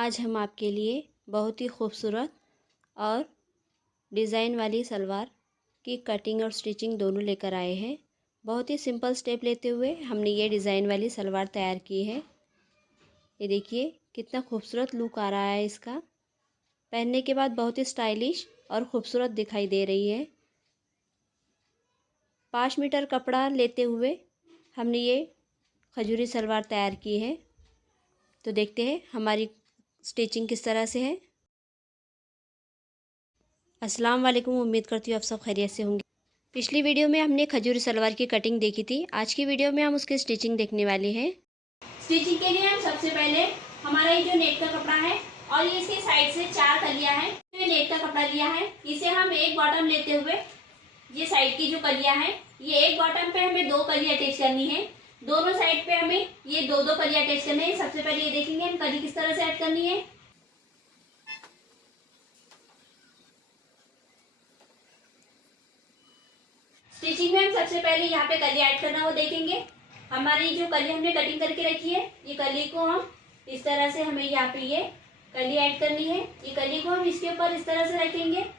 आज हम आपके लिए बहुत ही खूबसूरत और डिज़ाइन वाली सलवार की कटिंग और स्टिचिंग दोनों लेकर आए हैं। बहुत ही सिंपल स्टेप लेते हुए हमने ये डिज़ाइन वाली सलवार तैयार की है। ये देखिए कितना खूबसूरत लुक आ रहा है इसका। पहनने के बाद बहुत ही स्टाइलिश और ख़ूबसूरत दिखाई दे रही है। 5 मीटर कपड़ा लेते हुए हमने ये खजूरी सलवार तैयार की है। तो देखते हैं हमारी स्टिचिंग किस तरह से है। अस्सलाम वालेकुम, उम्मीद करती हूँ आप सब खैरियत से होंगे। पिछली वीडियो में हमने खजूरी सलवार की कटिंग देखी थी। आज की वीडियो में हम उसकी स्टिचिंग देखने वाले हैं। स्टिचिंग के लिए हम सबसे पहले हमारा ये जो नेट का कपड़ा है और ये इसके साइड से 4 कलियां हैं, ये नेट का कपड़ा लिया है। इसे हम एक बॉटम लेते हुए ये साइड की जो कलियां हैं, ये एक बॉटम पे हमें 2 कली अटैच करनी है। दोनों साइड पे हमें ये 2-2 कली अटैच करनी है। सबसे पहले ये देखेंगे हम कली किस तरह से ऐड करनी है। स्टिचिंग में हम सबसे पहले यहाँ पे कली ऐड करना वो देखेंगे। हमारी जो कली हमने कटिंग करके रखी है, ये कली को हम इस तरह से हमें यहाँ पे ये कली ऐड करनी है। ये कली को हम इसके ऊपर इस तरह से रखेंगे,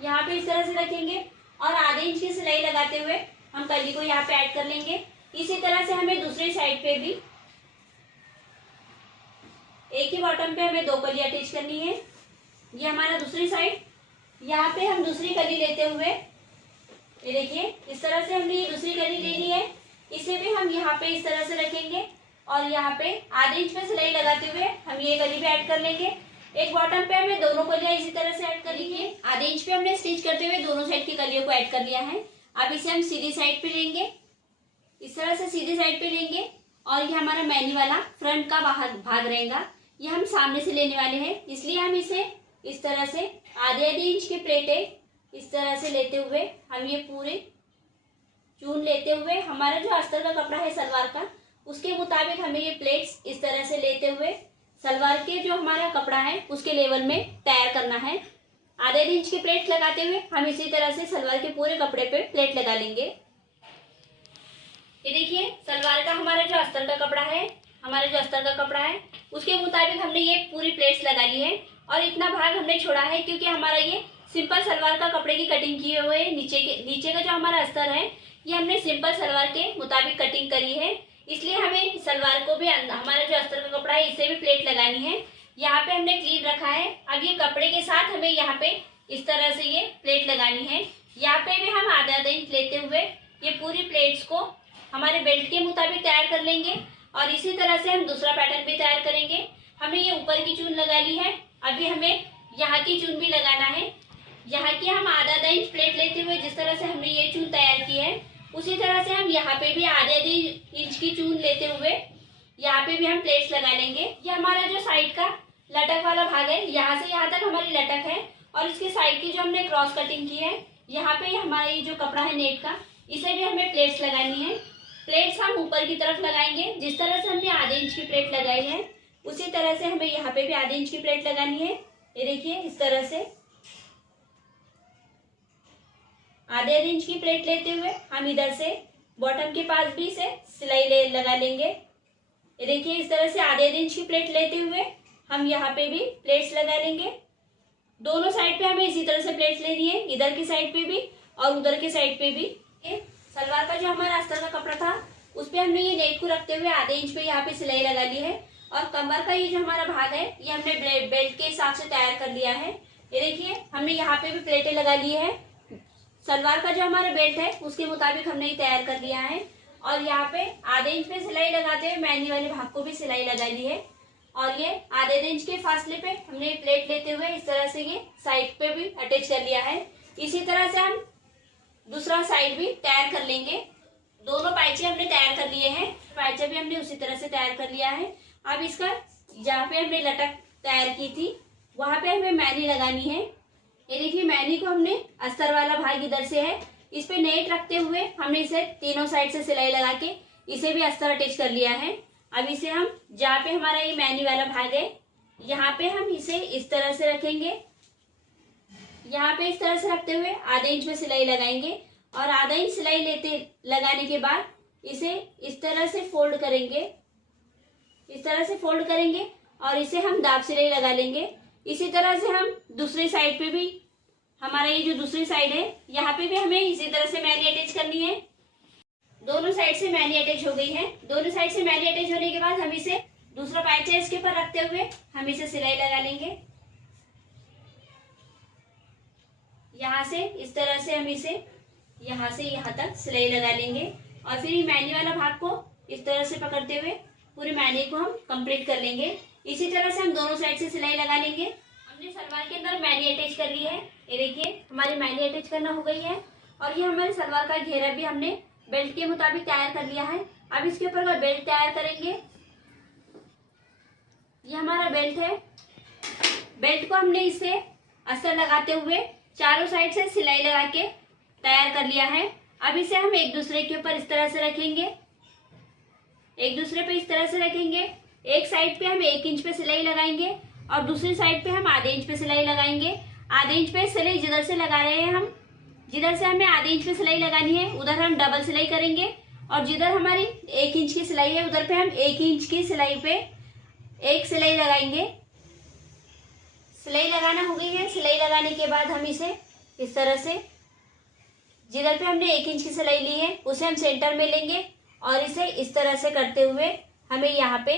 यहाँ पे इस तरह से रखेंगे और आधे इंच की सिलाई लगाते हुए हम कली को यहाँ पे ऐड कर लेंगे। इसी तरह से हमें दूसरी साइड पे भी एक ही बॉटम पे हमें 2 कली अटैच करनी है। ये हमारा दूसरी साइड, यहाँ पे हम दूसरी कली लेते हुए ये देखिए इस तरह से हमने ये दूसरी कली लेनी है। इसे भी हम यहाँ पे इस तरह से रखेंगे और यहाँ पे आधे इंच में सिलाई लगाते हुए हम ये कली भी ऐड कर लेंगे। एक बॉटम पे हमें दोनों कलियां इसी तरह से ऐड कर लेंगे। आधे इंच पे हमने स्टिच करते हुए दोनों साइड की कलियों को ऐड कर लिया है। अब इसे हम सीधी साइड पे लेंगे, इस तरह से सीधी साइड पे लेंगे और ये हमारा मैनी वाला फ्रंट का भाग रहेगा, ये हम सामने से लेने वाले हैं। इसलिए हम इसे इस तरह से आधे इंच की प्लेटें इस तरह से लेते हुए हम ये पूरे चून लेते हुए हमारा जो अस्तर का कपड़ा है सलवार का, उसके मुताबिक हमें ये प्लेट्स इस तरह से लेते हुए सलवार के जो हमारा कपड़ा है उसके लेवल में तैयार करना है। आधे इंच की प्लेट लगाते हुए हम इसी तरह से सलवार के पूरे कपड़े पे प्लेट लगा लेंगे। ये देखिए सलवार का हमारा जो अस्तर का कपड़ा है, हमारा जो अस्तर का कपड़ा है उसके मुताबिक हमने ये पूरी प्लेट्स लगा ली है और इतना भाग हमने छोड़ा है क्योंकि हमारा ये सिंपल सलवार का कपड़े की कटिंग किए हुए नीचे का जो हमारा अस्तर है ये हमने सिंपल सलवार के मुताबिक कटिंग करी है। इसलिए हमें सलवार को भी हमारा जो अस्तर का कपड़ा है इसे भी प्लेट लगानी है। यहाँ पे हमने क्लीन रखा है। अब ये कपड़े के साथ हमें यहाँ पे इस तरह से ये प्लेट लगानी है। यहाँ पे भी हम आधा इंच लेते हुए ये पूरी प्लेट्स को हमारे बेल्ट के मुताबिक तैयार कर लेंगे और इसी तरह से हम दूसरा पैटर्न भी तैयार करेंगे। हमने ये ऊपर की चून लगा ली है, अभी हमें यहाँ की चून भी लगाना है। यहाँ की हम आधा इंच प्लेट लेते हुए जिस तरह से हमने ये चून तैयार की है उसी तरह से हम यहाँ पे भी आधे इंच की चून लेते हुए यहाँ पे भी हम प्लेट्स लगा लेंगे। ये हमारा जो साइड का लटक वाला भाग है, यहाँ से यहाँ तक हमारी लटक है और इसकी साइड की जो हमने क्रॉस कटिंग की है यहाँ पे हमारा ये जो कपड़ा है नेट का, इसे भी हमें प्लेट्स लगानी है। प्लेट्स हम ऊपर की तरफ लगाएंगे, जिस तरह से हमने आधे इंच की प्लेट लगाई है उसी तरह से हमें यहाँ पे भी आधे इंच की प्लेट लगानी है। ये देखिए इस तरह से आधे इंच की प्लेट लेते हुए हम इधर से बॉटम के पास भी से सिलाई लगा लेंगे। ये देखिए इस तरह से आधे इंच की प्लेट लेते हुए हम यहाँ पे भी प्लेट्स लगा लेंगे। दोनों साइड पे हमें इसी तरह से प्लेट्स लेनी है, इधर की साइड पे भी और उधर की साइड पे भी। सलवार का जो हमारा अस्तर का कपड़ा था उस पे हमने ये नेट को रखते हुए आधे इंच पे यहाँ पे सिलाई लगा ली है और कमर का ये जो हमारा भाग है ये हमने बेल्ट के हिसाब से तैयार कर लिया है। ये देखिए हमने यहाँ पे भी प्लेटें लगा ली है। सलवार का जो हमारा बेल्ट है उसके मुताबिक हमने ये तैयार कर लिया है और यहाँ पे आधे इंच पे सिलाई लगाते हुए मैनी वाले भाग को भी सिलाई लगा ली है और ये आधे इंच के फासले पे हमने प्लेट लेते हुए इस तरह से ये साइड पे भी अटैच कर लिया है। इसी तरह से हम दूसरा साइड भी तैयार कर लेंगे। दोनों पाइचे हमने तैयार कर लिए हैं, पाइचा भी हमने उसी तरह से तैयार कर लिया है। अब इसका जहाँ पे हमने लटक तैयार की थी वहां पे हमें मैनी लगानी है। ये देखिए मैनी को हमने अस्तर वाला भाग इधर से है, इस पे नेट रखते हुए हमने इसे तीनों साइड से सिलाई लगा के इसे भी अस्तर अटैच कर लिया है। अब इसे हम जहाँ पे हमारा ये मैनी वाला भाग है यहाँ पे हम इसे इस तरह से रखेंगे। यहाँ पे इस तरह से रखते हुए आधे इंच में सिलाई लगाएंगे और आधा इंच सिलाई लगाने के बाद इसे इस तरह से फोल्ड करेंगे। इस तरह से फोल्ड करेंगे और इसे हम दाब सिलाई लगा लेंगे। इसी तरह से हम दूसरी साइड पे भी, हमारा ये जो दूसरी साइड है यहाँ पे भी हमें इसी तरह से मैनी अटैच करनी है। दोनों साइड से मैनी अटैच हो गई है। दोनों साइड से मैनी अटैच होने के बाद हम इसे दूसरा पाइचा इसके ऊपर रखते हुए हम इसे सिलाई लगा लेंगे। यहाँ से इस तरह से हम इसे यहाँ से यहाँ तक सिलाई लगा लेंगे और फिर ये मैनी वाला भाग को इस तरह से पकड़ते हुए पूरी मैनी को हम कंप्लीट कर लेंगे। इसी तरह से हम दोनों साइड से सिलाई लगा लेंगे। हमने सलवार के अंदर मैनी अटैच कर ली है। ये देखिए हमारी मैनी अटैच करना हो गई है और ये हमारे सलवार का घेरा भी हमने बेल्ट के मुताबिक तैयार कर लिया है। अब इसके ऊपर का बेल्ट तैयार करेंगे। ये हमारा बेल्ट है। बेल्ट को हमने इसे अस्तर लगाते हुए चारों साइड से सिलाई लगा के तैयार कर लिया है। अब इसे हम एक दूसरे के ऊपर इस तरह से रखेंगे, एक दूसरे पे इस तरह से रखेंगे। एक साइड पे हम 1 इंच पे सिलाई लगाएंगे और दूसरी साइड पे हम आधे इंच पे सिलाई लगाएंगे। आधे इंच पे सिलाई जिधर से लगा रहे हैं हम, जिधर से हमें आधे इंच पे सिलाई लगानी है उधर हम डबल सिलाई करेंगे और जिधर हमारी 1 इंच की सिलाई है उधर पे हम 1 इंच की सिलाई पे एक सिलाई लगाएंगे। सिलाई लगाना हो गई है। सिलाई लगाने के बाद हम इसे इस तरह से, जिधर पे हमने 1 इंच की सिलाई ली है उसे हम सेंटर में लेंगे और इसे इस तरह से करते हुए हमें यहाँ पे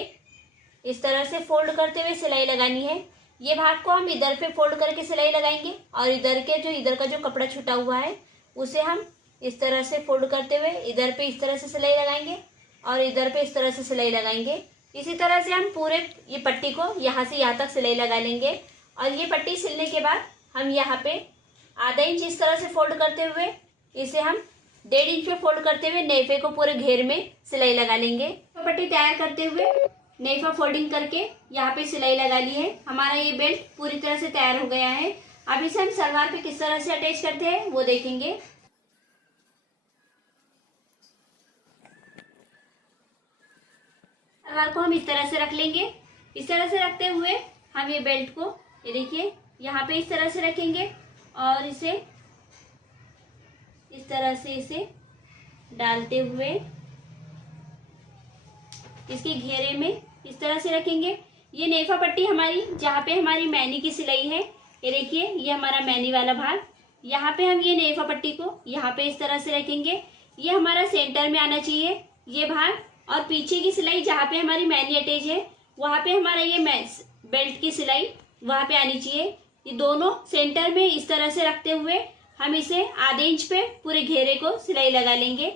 इस तरह से फोल्ड करते हुए सिलाई लगानी है। ये भाग को हम इधर पे फोल्ड करके सिलाई लगाएंगे और इधर का जो कपड़ा छुटा हुआ है उसे हम इस तरह से फोल्ड करते हुए इधर पे इस तरह से सिलाई लगाएंगे और इधर पे इस तरह से सिलाई लगाएंगे। इसी तरह से हम पूरे ये पट्टी को यहाँ से यहाँ तक सिलाई लगा लेंगे और ये पट्टी सिलने के बाद हम यहाँ पे आधा इंच इस तरह से फोल्ड करते हुए इसे हम 1.5 इंच पे फोल्ड करते हुए नेफे को पूरे घेर में सिलाई लगा लेंगे। तो पट्टी तैयार करते हुए नेफा फोल्डिंग करके यहाँ पे सिलाई लगा ली है। हमारा ये बेल्ट पूरी तरह से तैयार हो गया है। अब इसे हम सलवार पे किस तरह से अटैच करते हैं वो देखेंगे। सलवार को हम इस तरह से रख लेंगे। इस तरह से रखते हुए हम ये बेल्ट को, ये देखिए यहाँ पे इस तरह से रखेंगे और इसे इस तरह से इसे डालते हुए इसके घेरे में इस तरह से रखेंगे। ये नेफा पट्टी हमारी, जहाँ पे हमारी मैनी की सिलाई है, ये देखिए ये हमारा मैनी वाला भाग, यहाँ पे हम ये नेफा पट्टी को यहाँ पे इस तरह से रखेंगे। ये हमारा सेंटर में आना चाहिए ये भाग, और पीछे की सिलाई जहाँ पे हमारी मैनी अटैच है वहाँ पे हमारा ये बेल्ट की सिलाई वहाँ पे आनी चाहिए। ये दोनों सेंटर में इस तरह से रखते हुए हम इसे आधे इंच पे पूरे घेरे को सिलाई लगा लेंगे।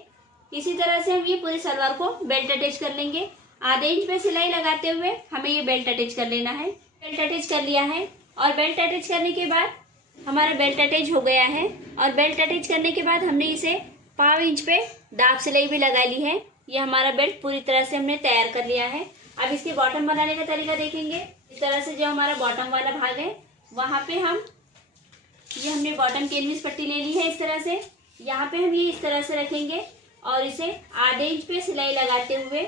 इसी तरह से हम ये पूरी सलवार को बेल्ट अटैच कर लेंगे। आधे इंच पे सिलाई लगाते हुए हमें ये बेल्ट अटैच कर लेना है। बेल्ट अटैच कर लिया है और बेल्ट अटैच करने के बाद हमारा बेल्ट अटैच हो गया है। और बेल्ट अटैच करने के बाद हमने इसे 1/4 इंच पे दाब सिलाई भी लगा ली है। ये हमारा बेल्ट पूरी तरह से हमने तैयार कर लिया है। अब इसकी बॉटम बनाने का तरीका देखेंगे। इस तरह से जो हमारा बॉटम वाला भाग है वहाँ पे हमने बॉटम कैनविस पट्टी ले ली है। इस तरह से यहाँ पे हम ये इस तरह से रखेंगे और इसे आधे इंच पे सिलाई लगाते हुए,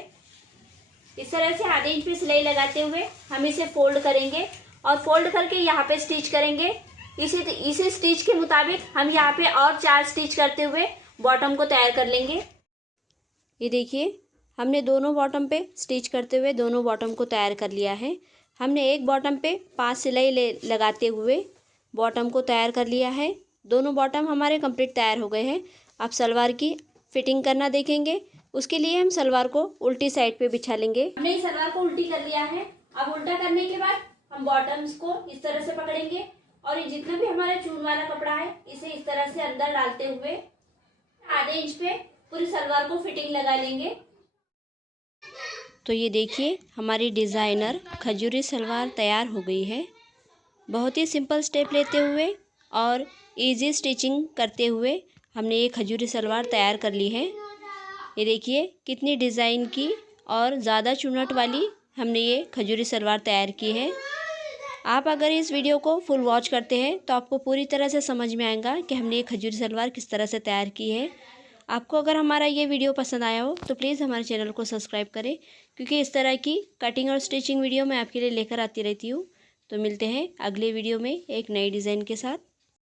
इस तरह से आधे इंच पे सिलाई लगाते हुए हम इसे फोल्ड करेंगे और फोल्ड करके यहाँ पे स्टिच करेंगे। इसी स्टिच के मुताबिक हम यहाँ पे और 4 स्टिच करते हुए बॉटम को तैयार कर लेंगे। ये देखिए हमने दोनों बॉटम पे स्टिच करते हुए दोनों बॉटम को तैयार कर लिया है। हमने एक बॉटम पे 5 सिलाई लगाते हुए बॉटम को तैयार कर लिया है। दोनों बॉटम हमारे कंप्लीट तैयार हो गए हैं। अब सलवार की फिटिंग करना देखेंगे। उसके लिए हम सलवार को उल्टी साइड पे बिछा लेंगे। हमने सलवार को उल्टी कर लिया है। अब उल्टा करने के बाद हम बॉटम्स को इस तरह से पकड़ेंगे और ये जितना भी हमारा चून वाला कपड़ा है इसे इस तरह से अंदर डालते हुए आधे इंच पे पूरी सलवार को फिटिंग लगा लेंगे। तो ये देखिए हमारी डिज़ाइनर खजूरी सलवार तैयार हो गई है। बहुत ही सिंपल स्टेप लेते हुए और इजी स्टिचिंग करते हुए हमने ये खजूरी सलवार तैयार कर ली है। ये देखिए कितनी डिज़ाइन की और ज़्यादा चुन्नट वाली हमने ये खजूरी सलवार तैयार की है। आप अगर इस वीडियो को फुल वॉच करते हैं तो आपको पूरी तरह से समझ में आएगा कि हमने ये खजूरी सलवार किस तरह से तैयार की है। आपको अगर हमारा ये वीडियो पसंद आया हो तो प्लीज़ हमारे चैनल को सब्सक्राइब करें, क्योंकि इस तरह की कटिंग और स्टिचिंग वीडियो मैं आपके लिए लेकर आती रहती हूँ। तो मिलते हैं अगले वीडियो में एक नई डिज़ाइन के साथ।